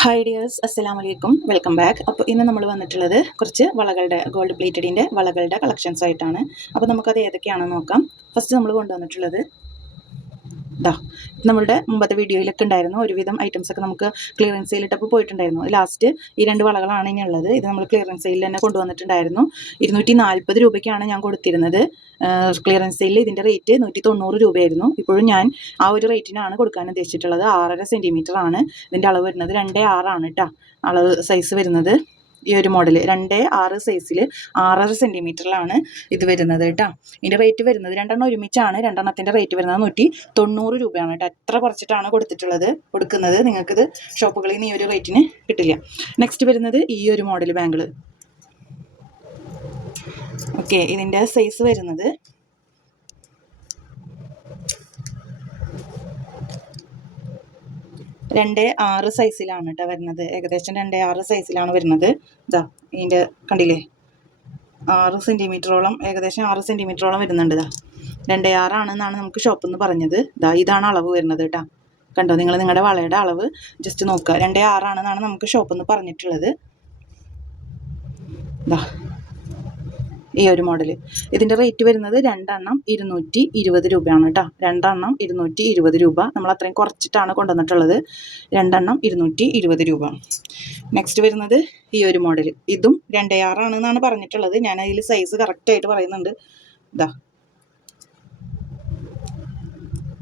Hi dears, അസ്സലാമു അലൈക്കും, welcome back. അപ്പോൾ ഇന്ന് നമ്മൾ വന്നിട്ടുള്ളത് കുറച്ച് വളകളുടെ ഗോൾഡ് പ്ലേറ്റഡിൻ്റെ വളകളുടെ കളക്ഷൻസ് ആയിട്ടാണ്. അപ്പോൾ നമുക്കത് ഏതൊക്കെയാണെന്ന് നോക്കാം. ഫസ്റ്റ് നമ്മൾ കൊണ്ടുവന്നിട്ടുള്ളത് നമ്മളുടെ മുമ്പത്തെ വീഡിയോയിലൊക്കെ ഉണ്ടായിരുന്നു. ഒരുവിധം ഐറ്റംസ് ഒക്കെ നമുക്ക് ക്ലിയറൻസ് സെയിലിട്ടപ്പോൾ പോയിട്ടുണ്ടായിരുന്നു. ലാസ്റ്റ് ഈ രണ്ട് വളകളാണ് ഇനി ഉള്ളത്. ഇത് നമ്മൾ ക്ലിയറൻസ് സെയിലിൽ തന്നെ കൊണ്ടുവന്നിട്ടുണ്ടായിരുന്നു. 240 രൂപയ്ക്കാണ് ഞാൻ കൊടുത്തിരുന്നത്. ക്ലിയറൻസ് സെയിലിൽ ഇതിൻ്റെ റേറ്റ് 190 രൂപയായിരുന്നു. ഇപ്പോഴും ഞാൻ ആ ഒരു റേറ്റിനാണ് കൊടുക്കാൻ ഉദ്ദേശിച്ചിട്ടുള്ളത്. 6.5 സെൻറ്റിമീറ്റർ ആണ് ഇതിൻ്റെ അളവ് വരുന്നത്. 2.6 ആണ് കേട്ടോ അളവ് സൈസ് വരുന്നത്. ഈ ഒരു മോഡൽ 2.6 സൈസിൽ 6.5 സെൻറ്റിമീറ്ററിലാണ് ഇത് വരുന്നത് കേട്ടോ. ഇതിൻ്റെ റേറ്റ് വരുന്നത് രണ്ടെണ്ണം ഒരുമിച്ചാണ്. രണ്ടെണ്ണത്തിൻ്റെ റേറ്റ് വരുന്നത് 190 രൂപയാണ് കേട്ടോ. എത്ര കുറച്ചിട്ടാണ് കൊടുക്കുന്നത്. നിങ്ങൾക്കിത് ഷോപ്പുകളിൽ നിന്ന് ഈ ഒരു റേറ്റിന് കിട്ടില്ല. നെക്സ്റ്റ് വരുന്നത് ഈ ഒരു മോഡൽ ബാങ്കിൾ. ഓക്കെ, ഇതിൻ്റെ സൈസ് വരുന്നത് 2.6 സൈസിലാണ് കേട്ടോ വരുന്നത്. ഏകദേശം 2.6 സൈസിലാണ് വരുന്നത്. ഇതിൻ്റെ കണ്ടില്ലേ, 6 സെൻറ്റിമീറ്ററോളം, ഏകദേശം 6 സെൻറ്റിമീറ്ററോളം വരുന്നുണ്ട്. 2.6 ആണെന്നാണ് നമുക്ക് ഷോപ്പിൽ നിന്ന് പറഞ്ഞത്. ഇതാണ് അളവ് വരുന്നത് കേട്ടോ. കണ്ടോ, നിങ്ങളുടെ വളയുടെ അളവ് ജസ്റ്റ് നോക്കുക. 2.6 ആണെന്നാണ് നമുക്ക് ഷോപ്പിൽ നിന്ന് പറഞ്ഞിട്ടുള്ളത്. ഈ ഒരു മോഡൽ ഇതിൻ്റെ റേറ്റ് വരുന്നത് രണ്ടെണ്ണം 220 രൂപയാണ് കേട്ടോ. രണ്ടെണ്ണം 220 രൂപ. നമ്മൾ അത്രയും കുറച്ചിട്ടാണ് കൊണ്ടുവന്നിട്ടുള്ളത്. രണ്ടെണ്ണം 220 രൂപ. നെക്സ്റ്റ് വരുന്നത് ഈ ഒരു മോഡൽ. ഇതും 2.6 ആണെന്നാണ് പറഞ്ഞിട്ടുള്ളത്. ഞാൻ അതിൽ സൈസ് കറക്റ്റായിട്ട് പറയുന്നുണ്ട്.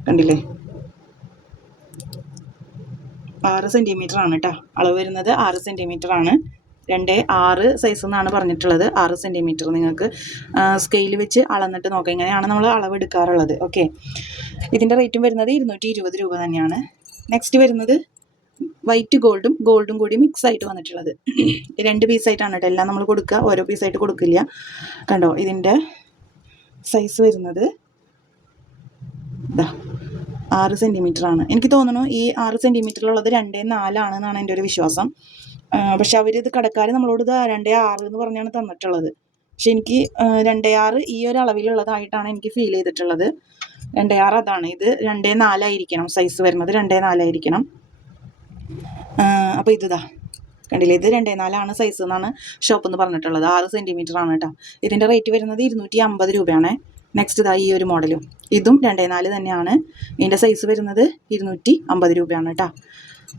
കണ്ടില്ലേ, 6 സെൻറ്റിമീറ്റർ ആണ് കേട്ടോ അളവ് വരുന്നത്. 6 സെൻറ്റിമീറ്റർ ആണ്. 2.6 സൈസ് എന്നാണ് പറഞ്ഞിട്ടുള്ളത്. 6 സെൻറ്റിമീറ്റർ നിങ്ങൾക്ക് സ്കെയിൽ വെച്ച് അളന്നിട്ട് നോക്കാം. ഇങ്ങനെയാണ് നമ്മൾ അളവെടുക്കാറുള്ളത്. ഓക്കെ, ഇതിൻ്റെ റേറ്റും വരുന്നത് 220 രൂപ തന്നെയാണ്. നെക്സ്റ്റ് വരുന്നത് വൈറ്റ് ഗോൾഡും കൂടി മിക്സ് ആയിട്ട് വന്നിട്ടുള്ളത്. 2 പീസായിട്ടാണ് കേട്ടോ എല്ലാം നമ്മൾ കൊടുക്കുക. ഓരോ പീസായിട്ട് കൊടുക്കില്ല. കണ്ടോ, ഇതിൻ്റെ സൈസ് വരുന്നത് 6 സെൻറ്റിമീറ്റർ ആണ്. എനിക്ക് തോന്നുന്നു ഈ 6 സെൻറ്റിമീറ്ററിലുള്ളത് 2.4 ആണെന്നാണ് എൻ്റെ ഒരു വിശ്വാസം. പക്ഷെ അവരിത് കടക്കാർ നമ്മളോട് 2.6 എന്ന് പറഞ്ഞാണ് തന്നിട്ടുള്ളത്. പക്ഷെ എനിക്ക് 2.6 ഈ ഒരു അളവിലുള്ളതായിട്ടാണ് എനിക്ക് ഫീൽ ചെയ്തിട്ടുള്ളത്. 2.6 അതാണ്. ഇത് 2.4 ആയിരിക്കണം സൈസ് വരുന്നത്. 2.4 ആയിരിക്കണം. അപ്പോൾ കണ്ടില്ലേ, ഇത് 2.4 ആണ് സൈസ് എന്നാണ് ഷോപ്പിൽ നിന്ന് പറഞ്ഞിട്ടുള്ളത്. 6 സെൻറ്റിമീറ്റർ ആണ് കേട്ടോ. ഇതിൻ്റെ റേറ്റ് വരുന്നത് 250 രൂപയാണ്. നെക്സ്റ്റ് ഈ ഒരു മോഡലും ഇതും 2.4 തന്നെയാണ്. ഇതിൻ്റെ സൈസ് വരുന്നത് 250 രൂപയാണ് കേട്ടോ.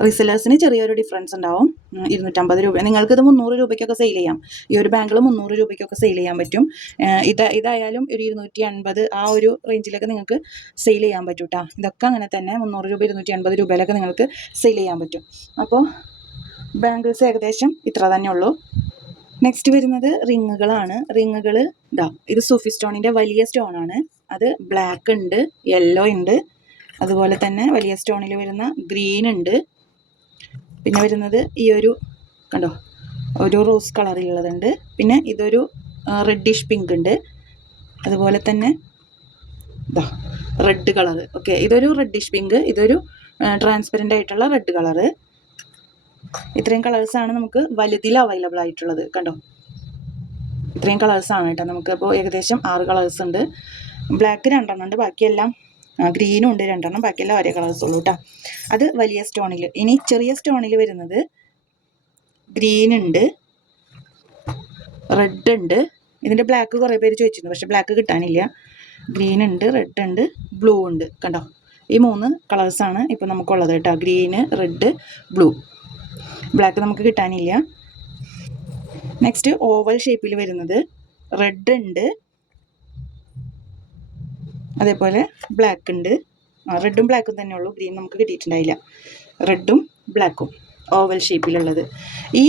റീസെല്ലേഴ്സിന് ചെറിയൊരു ഡിഫറൻസ് ഉണ്ടാവും. 250 രൂപ. നിങ്ങൾക്കിത് 300 രൂപയ്ക്കൊക്കെ സെയിൽ ചെയ്യാം. ഈ ഒരു ബാങ്കിൾ 300 രൂപയ്ക്കൊക്കെ സെയിൽ ചെയ്യാൻ പറ്റും. ഇതായാലും ഒരു 250 ആ ഒരു റേഞ്ചിലൊക്കെ നിങ്ങൾക്ക് സെയിൽ ചെയ്യാൻ പറ്റും കേട്ടോ. ഇതൊക്കെ അങ്ങനെ തന്നെ 300 രൂപ 250 രൂപയിലൊക്കെ നിങ്ങൾക്ക് സെയിൽ ചെയ്യാൻ പറ്റും. അപ്പോൾ ബാങ്കിൾസ് ഏകദേശം ഇത്ര തന്നെ ഉള്ളൂ. നെക്സ്റ്റ് വരുന്നത് റിങ്ങുകളാണ്. റിങ്ങുകൾ ഇത് സൂഫി സ്റ്റോണിൻ്റെ വലിയ സ്റ്റോണാണ്. അത് ബ്ലാക്ക് ഉണ്ട്, യെല്ലോ ഉണ്ട്, അതുപോലെ തന്നെ വലിയ സ്റ്റോണിൽ വരുന്ന ഗ്രീൻ ഉണ്ട്. പിന്നെ വരുന്നത് ഈ ഒരു കണ്ടോ, ഒരു റോസ് കളറിലുള്ളതുണ്ട്. പിന്നെ ഇതൊരു റെഡിഷ് പിങ്ക് ഉണ്ട്. അതുപോലെ തന്നെ റെഡ് കളറ്. ഓക്കെ, ഇതൊരു റെഡിഷ് പിങ്ക്, ഇതൊരു ട്രാൻസ്പെറൻ്റ് ആയിട്ടുള്ള റെഡ് കളറ്. ഇത്രയും കളേഴ്സാണ് നമുക്ക് വലുതിൽ അവൈലബിൾ ആയിട്ടുള്ളത്. കണ്ടോ, ഇത്രയും കളേഴ്സാണ് കേട്ടോ നമുക്ക്. അപ്പോൾ ഏകദേശം 6 കളേഴ്സ് ഉണ്ട്. ബ്ലാക്ക് 2 ഉണ്ട്, ബാക്കിയെല്ലാം ഗ്രീനും ഉണ്ട് 2, ബാക്കിയെല്ലാം ഒരേ കളേഴ്സ് ഉള്ളൂ കേട്ടോ. അത് വലിയ സ്റ്റോണിൽ. ഇനി ചെറിയ സ്റ്റോണിൽ വരുന്നത് ഗ്രീൻ ഉണ്ട്, റെഡ് ഉണ്ട്. ഇതിൻ്റെ ബ്ലാക്ക് കുറേ പേര് ചോദിച്ചിരുന്നു, പക്ഷേ ബ്ലാക്ക് കിട്ടാനില്ല. ഗ്രീൻ ഉണ്ട്, റെഡ് ഉണ്ട്, ബ്ലൂ ഉണ്ട്. കണ്ടോ, ഈ 3 കളേഴ്സാണ് ഇപ്പോൾ നമുക്കുള്ളത് കേട്ടോ. Green, red, blue. ബ്ലാക്ക് നമുക്ക് കിട്ടാനില്ല. നെക്സ്റ്റ് ഓവൽ ഷേപ്പിൽ വരുന്നത് റെഡ് ഉണ്ട്, അതേപോലെ ബ്ലാക്ക് ഉണ്ട്. റെഡും ബ്ലാക്കും തന്നെ ഉള്ളൂ, ഗ്രീൻ നമുക്ക് കിട്ടിയിട്ടുണ്ടായില്ല. റെഡും ബ്ലാക്കും ഓവൽ ഷേപ്പിലുള്ളത്. ഈ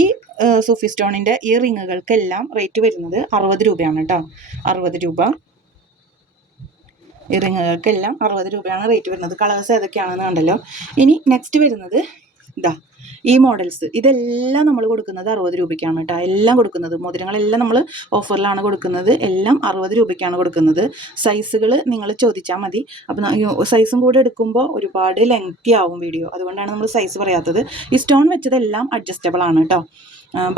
സൂഫി സ്റ്റോണിൻ്റെ ഈ റിങ്ങുകൾക്കെല്ലാം റേറ്റ് വരുന്നത് 60 രൂപയാണ് കേട്ടോ. 60 രൂപ. ഈ റിങ്ങുകൾക്കെല്ലാം 60 രൂപയാണ് റേറ്റ് വരുന്നത്. കളേഴ്സ് ഏതൊക്കെയാണെന്ന് കണ്ടല്ലോ. ഇനി നെക്സ്റ്റ് വരുന്നത് ഈ മോഡൽസ്. ഇതെല്ലാം നമ്മൾ കൊടുക്കുന്നത് 60 രൂപയ്ക്കാണ് കേട്ടോ. എല്ലാം കൊടുക്കുന്നത്, മോതിരങ്ങളെല്ലാം നമ്മൾ ഓഫറിലാണ് കൊടുക്കുന്നത്. എല്ലാം 60 രൂപയ്ക്കാണ് കൊടുക്കുന്നത്. സൈസുകൾ നിങ്ങൾ ചോദിച്ചാൽ മതി. അപ്പോൾ സൈസും കൂടെ എടുക്കുമ്പോൾ ഒരുപാട് ലെങ്തി ആവും വീഡിയോ. അതുകൊണ്ടാണ് നമ്മൾ സൈസ് പറയാത്തത്. ഈ സ്റ്റോൺ വെച്ചതെല്ലാം അഡ്ജസ്റ്റബിൾ ആണ് കേട്ടോ.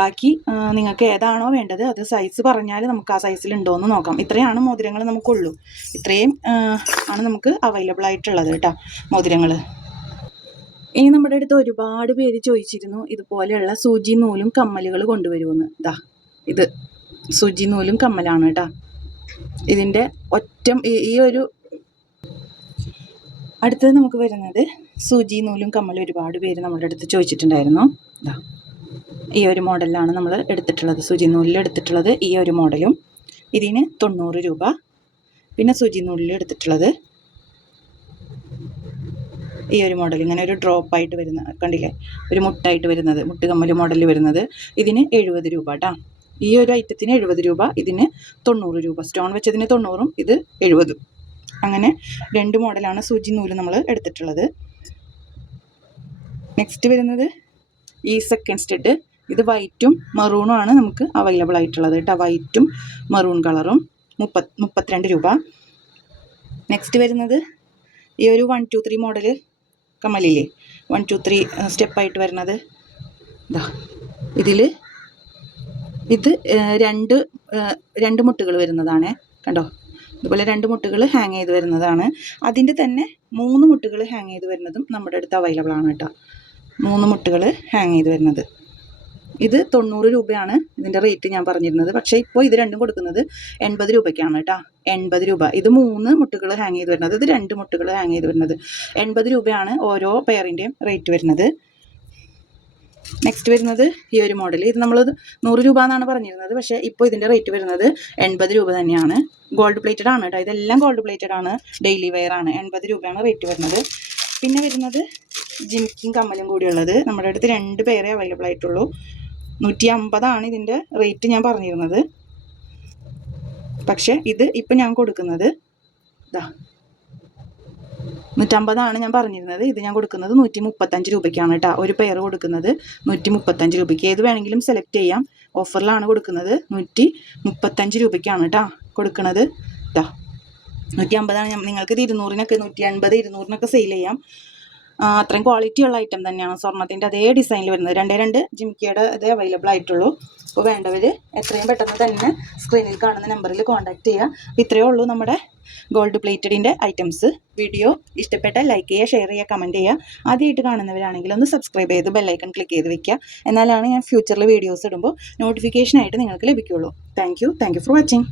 ബാക്കി നിങ്ങൾക്ക് ഏതാണോ വേണ്ടത് അത് സൈസ് പറഞ്ഞാൽ നമുക്ക് ആ സൈസിൽ ഉണ്ടോ എന്ന് നോക്കാം. ഇത്രയാണ് മോതിരങ്ങൾ നമുക്കുള്ളൂ. ഇത്രയും ആണ് നമുക്ക് അവൈലബിൾ ആയിട്ടുള്ളത് കേട്ടോ മോതിരങ്ങൾ. ഇനി നമ്മുടെ അടുത്ത് ഒരുപാട് പേര് ചോദിച്ചിരുന്നു ഇതുപോലെയുള്ള സൂചി നൂലും കമ്മലുകൾ കൊണ്ടുവരുമെന്ന്. ഇതാ ഇത് സൂചി നൂലും കമ്മലാണ് കേട്ടോ. ഇതിൻ്റെ ഈ ഒരു അടുത്തത് നമുക്ക് വരുന്നത് സൂചി നൂലും കമ്മലും ഒരുപാട് പേര് നമ്മുടെ അടുത്ത് ചോദിച്ചിട്ടുണ്ടായിരുന്നു. ഇതാ ഈ ഒരു മോഡലിലാണ് നമ്മൾ എടുത്തിട്ടുള്ളത്. സൂചി നൂലിൽ എടുത്തിട്ടുള്ളത് ഈ ഒരു മോഡലും. ഇതിന് 90 രൂപ. പിന്നെ സൂചി നൂലിൽ എടുത്തിട്ടുള്ളത് ഈ ഒരു മോഡൽ, ഇങ്ങനെ ഒരു ഡ്രോപ്പായിട്ട് വരുന്ന കണ്ടില്ലേ, ഒരു മുട്ടായിട്ട് വരുന്നത്, മുട്ടുകമ്മൽ മോഡലിൽ വരുന്നത്. ഇതിന് 70 രൂപ കേട്ടോ. ഈ ഒരു ഐറ്റത്തിന് 70 രൂപ, ഇതിന് 90 രൂപ. സ്റ്റോൺ വെച്ചതിന് 90ഉം ഇത് 70ഉം. അങ്ങനെ 2 മോഡലാണ് സൂചി നൂല് നമ്മൾ എടുത്തിട്ടുള്ളത്. നെക്സ്റ്റ് വരുന്നത് ഈ സെക്കൻഡ് സ്റ്റഡ്. ഇത് വൈറ്റും മെറൂണും ആണ് നമുക്ക് അവൈലബിൾ ആയിട്ടുള്ളത് കേട്ടോ. വൈറ്റും മെറൂൺ കളറും 32 രൂപ. നെക്സ്റ്റ് വരുന്നത് ഈ ഒരു 1 2 3 മോഡൽ കമ്മലില്ലേ, 1 2 3 സ്റ്റെപ്പായിട്ട് വരുന്നത്. ഇതാ ഇത് രണ്ട് മുട്ടുകൾ വരുന്നതാണ് കണ്ടോ. ഇതുപോലെ 2 മുട്ടുകൾ ഹാങ് ചെയ്ത് വരുന്നതാണ്. അതിൻ്റെ തന്നെ 3 മുട്ടുകൾ ഹാങ് ചെയ്ത് വരുന്നതും നമ്മുടെ അടുത്ത് അവൈലബിൾ ആണ് കേട്ടോ. 3 മുട്ടുകൾ ഹാങ് ചെയ്ത് വരുന്നത്. ഇത് 90 രൂപയാണ് ഇതിൻ്റെ റേറ്റ് ഞാൻ പറഞ്ഞിരുന്നത്. പക്ഷേ ഇപ്പോൾ ഇത് രണ്ടും കൊടുക്കുന്നത് 80 രൂപയ്ക്കാണ് കേട്ടോ. 80 രൂപ. ഇത് 3 മുട്ടുകൾ ഹാങ് ചെയ്ത് വരുന്നത്, ഇത് 2 മുട്ടുകൾ ഹാങ് ചെയ്ത് വരുന്നത്. 80 രൂപയാണ് ഓരോ പെയറിൻ്റെയും റേറ്റ് വരുന്നത്. നെക്സ്റ്റ് വരുന്നത് ഈ ഒരു മോഡൽ. ഇത് നമ്മൾ 100 രൂപ എന്നാണ് പറഞ്ഞിരുന്നത്. പക്ഷേ ഇപ്പോൾ ഇതിൻ്റെ റേറ്റ് വരുന്നത് 80 രൂപ തന്നെയാണ്. ഗോൾഡ് പ്ലേറ്റഡ് ആണ് കേട്ടോ. ഇതെല്ലാം ഗോൾഡ് പ്ലേറ്റഡ് ആണ്, ഡെയിലി വെയർ ആണ്. 80 രൂപയാണ് റേറ്റ് വരുന്നത്. പിന്നെ വരുന്നത് ജിമിക്കും കമ്മലും കൂടിയുള്ളത്. നമ്മുടെ അടുത്ത് 2 പേരെ അവൈലബിൾ ആയിട്ടുള്ളൂ. 150 ഇതിൻ്റെ റേറ്റ് ഞാൻ പറഞ്ഞിരുന്നത്. പക്ഷേ ഇത് ഇപ്പം ഞാൻ കൊടുക്കുന്നത് ഇതാ 150 ഞാൻ പറഞ്ഞിരുന്നത്. ഇത് ഞാൻ കൊടുക്കുന്നത് 135 രൂപയ്ക്കാണ് കേട്ടോ. ഒരു പെയർ കൊടുക്കുന്നത് 135 രൂപയ്ക്ക്. ഏത് വേണമെങ്കിലും സെലക്ട് ചെയ്യാം. ഓഫറിലാണ് കൊടുക്കുന്നത്. 135 രൂപയ്ക്കാണ് കേട്ടോ കൊടുക്കുന്നത്. ഇതാ 150 നിങ്ങൾക്ക് ഇത് 200-നൊക്കെ 180 200-നൊക്കെ സെയിൽ ചെയ്യാം. അത്രയും ക്വാളിറ്റി ഉള്ള ഐറ്റം തന്നെയാണ്. സ്വർണ്ണത്തിൻ്റെ അതേ ഡിസൈനിൽ വരുന്നത്. 2 ജിമിക്കയുടെ അതേ അവൈലബിൾ ആയിട്ടുള്ളൂ. അപ്പോൾ വേണ്ടവർ എത്രയും പെട്ടെന്ന് തന്നെ സ്ക്രീനിൽ കാണുന്ന നമ്പറിൽ കോൺടാക്ട് ചെയ്യുക. അപ്പോൾ ഇത്രയേ ഉള്ളൂ നമ്മുടെ ഗോൾഡ് പ്ലേറ്റഡിൻ്റെ ഐറ്റംസ്. വീഡിയോ ഇഷ്ടപ്പെട്ടാൽ ലൈക്ക് ചെയ്യുക, ഷെയർ ചെയ്യുക, കമൻറ്റ് ചെയ്യുക. ആദ്യമായിട്ട് കാണുന്നവരാണെങ്കിൽ ഒന്ന് സബ്സ്ക്രൈബ് ചെയ്ത് ബെല്ലൈക്കൺ ക്ലിക്ക് ചെയ്ത് വെക്കുക. എന്നാലാണ് ഞാൻ ഫ്യൂച്ചറിൽ വീഡിയോസ് ഇടുമ്പോൾ നോട്ടിഫിക്കേഷനായിട്ട് നിങ്ങൾക്ക് ലഭിക്കുകയുള്ളൂ. Thank you for watching.